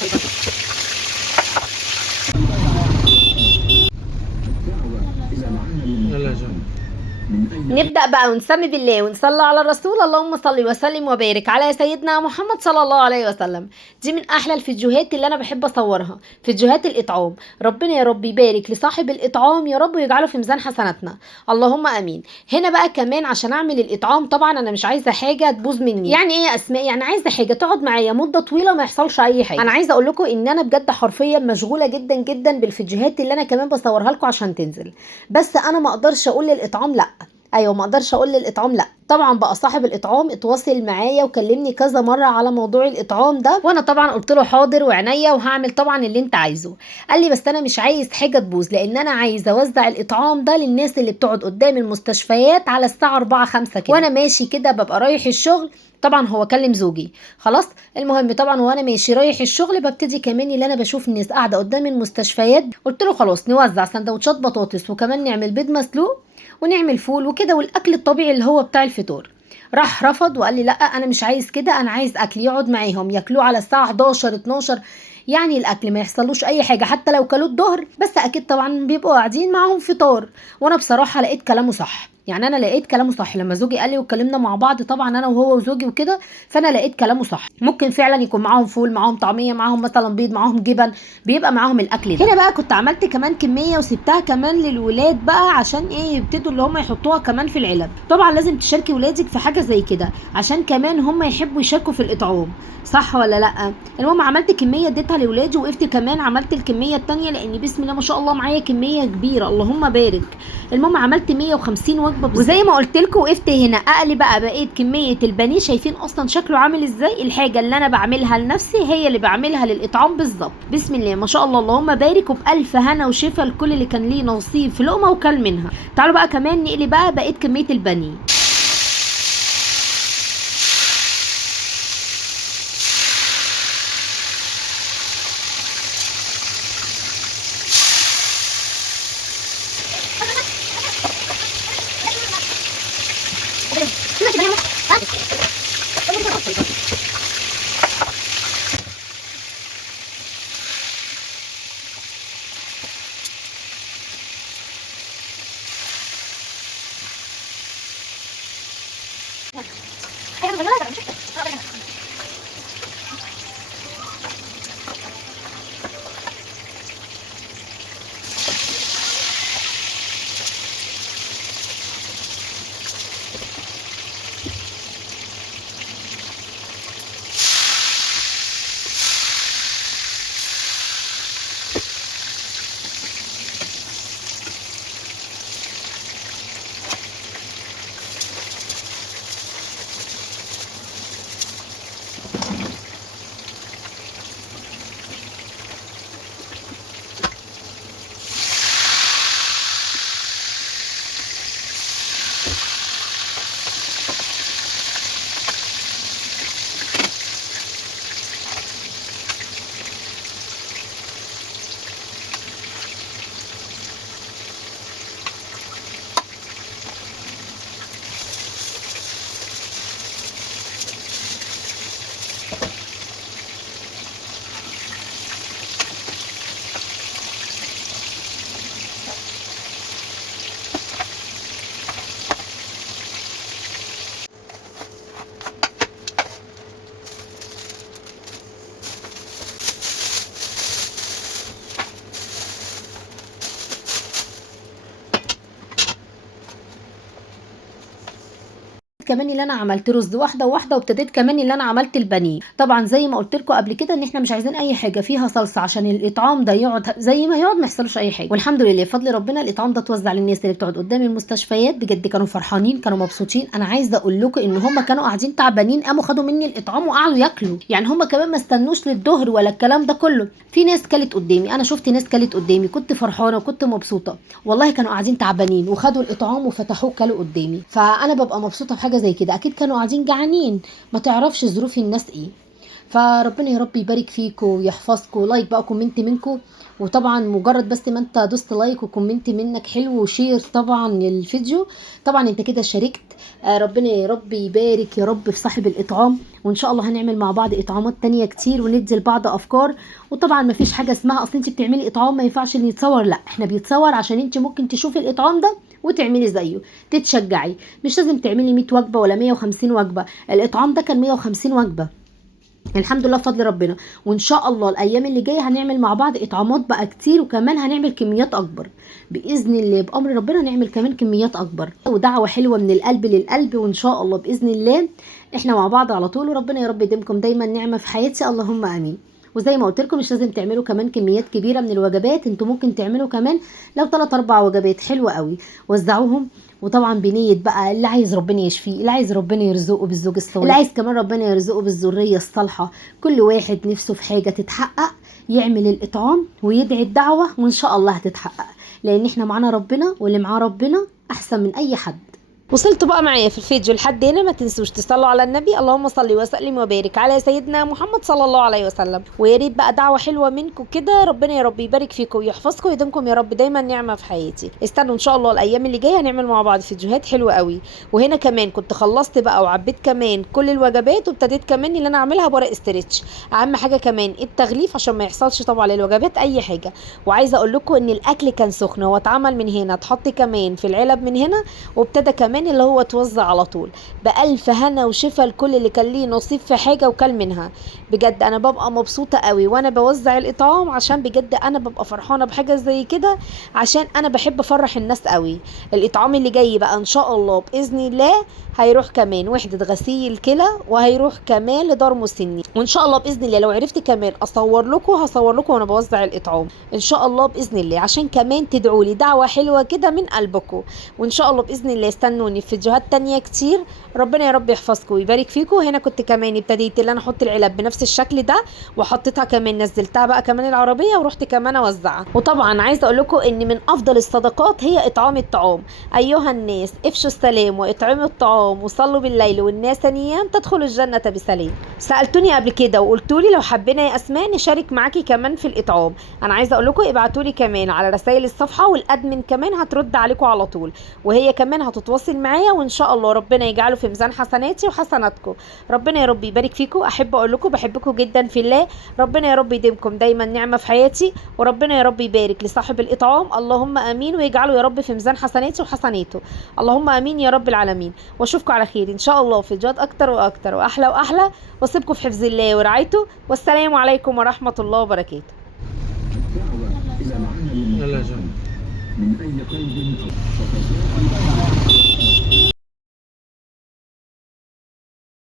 يلا يا جماعة. نبدأ بقى ونسمي بالله ونصلي على الرسول. اللهم صل وسلم وبارك على سيدنا محمد صلى الله عليه وسلم. دي من احلى الفيديوهات اللي انا بحب اصورها، فيديوهات الاطعام. ربنا يا رب يبارك لصاحب الاطعام يا رب ويجعله في ميزان حسناتنا، اللهم امين. هنا بقى كمان عشان اعمل الاطعام طبعا انا مش عايزه حاجه تبوظ مني. يعني ايه يا اسماء؟ يعني عايزه حاجه تقعد معايا مده طويله وما يحصلش اي حاجه. انا عايزه اقول لكم ان انا بجد حرفيا مشغوله جدا جدا بالفيديوهات اللي انا كمان بصورها لكم عشان تنزل، بس انا ما اقدرش اقول للاطعام لا. ايوه ما اقدرش اقول للاطعام لا. طبعا بقى صاحب الاطعام اتواصل معايا وكلمني كذا مره على موضوع الاطعام ده، وانا طبعا قلت له حاضر وعينيا وهعمل طبعا اللي انت عايزه. قال لي بس انا مش عايز حاجه تبوظ، لان انا عايزه اوزع الاطعام ده للناس اللي بتقعد قدام المستشفيات على الساعه 4 5 كده، وانا ماشي كده ببقى رايح الشغل. طبعا هو كلم زوجي خلاص. المهم طبعا وانا ماشي رايح الشغل ببتدي كمان اللي انا بشوف الناس قاعده قدام المستشفيات، قلت له خلاص نوزع سندوتشات بطاطس وكمان نعمل بيض مسلوق ونعمل فول وكده والاكل الطبيعي اللي هو بتاع الفطار. راح رفض وقال لي لا انا مش عايز كده، انا عايز اكل يقعد معاهم ياكلوه على الساعه 11 12، يعني الاكل ما يحصلوش اي حاجه حتى لو كلوا الظهر، بس اكيد طبعا بيبقوا قاعدين معاهم فطار. وانا بصراحه لقيت كلامه صح، يعني انا لقيت كلامه صح لما زوجي قال لي واتكلمنا مع بعض طبعا انا وهو وزوجي وكده، فانا لقيت كلامه صح. ممكن فعلا يكون معاهم فول، معاهم طعميه، معاهم مثلا بيض، معاهم جبن، بيبقى معاهم الاكل ده. هنا بقى كنت عملت كمان كميه وسبتها كمان للولاد بقى عشان ايه يبتدوا اللي هم يحطوها كمان في العلب. طبعا لازم تشاركي ولادك في حاجه زي كده عشان كمان هم يحبوا يشاركوا في الاطعام، صح ولا لا؟ المهم عملت كميه اديتها لولادي، وقفت كمان عملت الكميه التانية لان بسم الله ما شاء الله معايا كميه كبيره اللهم بارك. المهم عملت 150 وجبه بالظبط. وزي ما قلت لكم وقفت هنا اقلي بقى بقيت كميه البانيه، شايفين اصلا شكله عامل ازاي؟ الحاجه اللي انا بعملها لنفسي هي اللي بعملها للاطعام بالظبط. بسم الله ما شاء الله اللهم بارك، وبالف هنا وشفا لكل اللي كان ليه نصيب في لقمه وكل منها. تعالوا بقى كمان نقلي بقى بقيت كميه البانيه. كمان اللي انا عملت رز واحده واحده، وابتديت كمان اللي انا عملت البانيه. طبعا زي ما قلت لكم قبل كده ان احنا مش عايزين اي حاجه فيها صلصه عشان الاطعام ده يقعد زي ما يقعد ما يحصلش اي حاجه. والحمد لله بفضل ربنا الاطعام ده اتوزع للناس اللي بتقعد قدام المستشفيات، بجد كانوا فرحانين كانوا مبسوطين. انا عايزه اقول لكم ان هم كانوا قاعدين تعبانين قاموا خدوا مني الاطعام وقعدوا ياكلوا، يعني هم كمان ما استنوش للظهر ولا الكلام ده كله. في ناس كلت قدامي، انا شفت ناس كلت قدامي كنت فرحانه وكنت مبسوطه والله. كانوا قاعدين تعبانين وخدوا الاطعام وفتحوه كلوا قدامي، فانا ببقى مبسوطه بحاجه زي كده. اكيد كانوا قاعدين جعانين، ما تعرفش ظروف الناس ايه. فربنا يا رب يبارك فيكم ويحفظكم. لايك بقى، كومنت منكم، وطبعا مجرد بس ما انت دوست لايك وكومنت منك حلو وشير طبعا للفيديو، طبعا انت كده شاركت. ربنا يا رب يبارك يا رب في صاحب الاطعام، وان شاء الله هنعمل مع بعض اطعامات تانية كتير وندي لبعض افكار. وطبعا ما فيش حاجه اسمها اصل انت بتعملي اطعام ما ينفعش ان يتصور، لا احنا بيتصور عشان انت ممكن تشوفي الاطعام ده وتعملي زيه، تتشجعي. مش لازم تعملي 100 وجبه ولا 150 وجبه، الاطعام ده كان 150 وجبه الحمد لله بفضل ربنا. وان شاء الله الايام اللي جايه هنعمل مع بعض اطعامات بقى كتير، وكمان هنعمل كميات اكبر باذن الله. بامر ربنا نعمل كمان كميات اكبر، ودعوه حلوه من القلب للقلب، وان شاء الله باذن الله احنا مع بعض على طول. وربنا يا رب يديمكم دايما نعمه في حياتي، اللهم امين. وزي ما قلت لكم مش لازم تعملوا كمان كميات كبيره من الوجبات، انتوا ممكن تعملوا كمان لو 3 4 وجبات حلوه قوي، وزعوهم. وطبعا بنية بقى اللي عايز ربنا يشفيه، اللي عايز ربنا يرزقه بالزوج الصالح، اللي عايز كمان ربنا يرزقه بالذريه الصالحه. كل واحد نفسه في حاجه تتحقق يعمل الاطعام ويدعي الدعوه، وان شاء الله هتتحقق، لان احنا معانا ربنا، واللي معاه ربنا احسن من اي حد. وصلتوا بقى معايا في الفيديو لحد هنا، ما تنسوش تصلوا على النبي، اللهم صل وسلم وبارك على سيدنا محمد صلى الله عليه وسلم. ويا ريت بقى دعوه حلوه منكم كده، ربنا يا رب يبارك فيكم ويحفظكم ويديمكم يا رب دايما نعمه في حياتي. استنوا ان شاء الله الايام اللي جايه هنعمل مع بعض فيديوهات حلوه قوي. وهنا كمان كنت خلصت بقى وعبيت كمان كل الوجبات، وابتديت كمان اللي انا اعملها بورق استرتش. اهم حاجه كمان التغليف عشان ما يحصلش طبعا للوجبات اي حاجه. وعايزه اقول لكم ان الاكل كان سخن، هو اتعمل من هنا، اتحط كمان في العلب من هنا، وابتدى كمان اللي هو توزع على طول. بألف هنا وشفا الكل اللي كان ليه نصيب في حاجه وكل منها. بجد انا ببقى مبسوطه قوي وانا بوزع الاطعام، عشان بجد انا ببقى فرحانه بحاجه زي كده، عشان انا بحب افرح الناس قوي. الاطعام اللي جاي بقى ان شاء الله باذن الله هيروح كمان وحده غسيل كلى، وهيروح كمان لدار مسنين. وان شاء الله باذن الله لو عرفت كمان اصور لكم هصور لكم وانا بوزع الاطعام ان شاء الله باذن الله، عشان كمان تدعوا لي دعوه حلوه كده من قلبكم. وان شاء الله باذن الله استنوني في فيديوهات تانية كتير. ربنا يا رب يحفظكم ويبارك فيكم. هنا كنت كمان ابتديت اللي انا احط العلب بنفس الشكل ده، وحطيتها كمان نزلتها بقى كمان العربيه ورحت كمان اوزعها. وطبعا عايزه اقول لكم ان من افضل الصدقات هي اطعام الطعام. ايها الناس افشوا السلام واطعموا الطعام وصلوا بالليل والناس نيام تدخلوا الجنه بسلام. سالتوني قبل كده وقلتوا لي لو حبينا يا اسماء نشارك معاكي كمان في الاطعام. انا عايزه اقول لكم ابعتوا لي كمان على رسائل الصفحه، والادمن كمان هترد عليكم على طول، وهي كمان هتتواصل معايا، وان شاء الله ربنا يجعله في ميزان حسناتي وحسناتكم. ربنا يا رب يبارك فيكم. احب اقول لكم بحبكم جدا في الله. ربنا يا رب يديمكم دايما نعمه في حياتي، وربنا يا رب يبارك لصاحب الاطعام، اللهم امين، ويجعله يا رب في ميزان حسناتي وحسناته، اللهم امين يا رب العالمين. واشوفكم على خير ان شاء الله في فيديوهات اكتر واكتر واحلى واحلى، واسيبكم في حفظ الله ورعايته، والسلام عليكم ورحمه الله وبركاته. الدعوة إلى العمل من أي قيد أو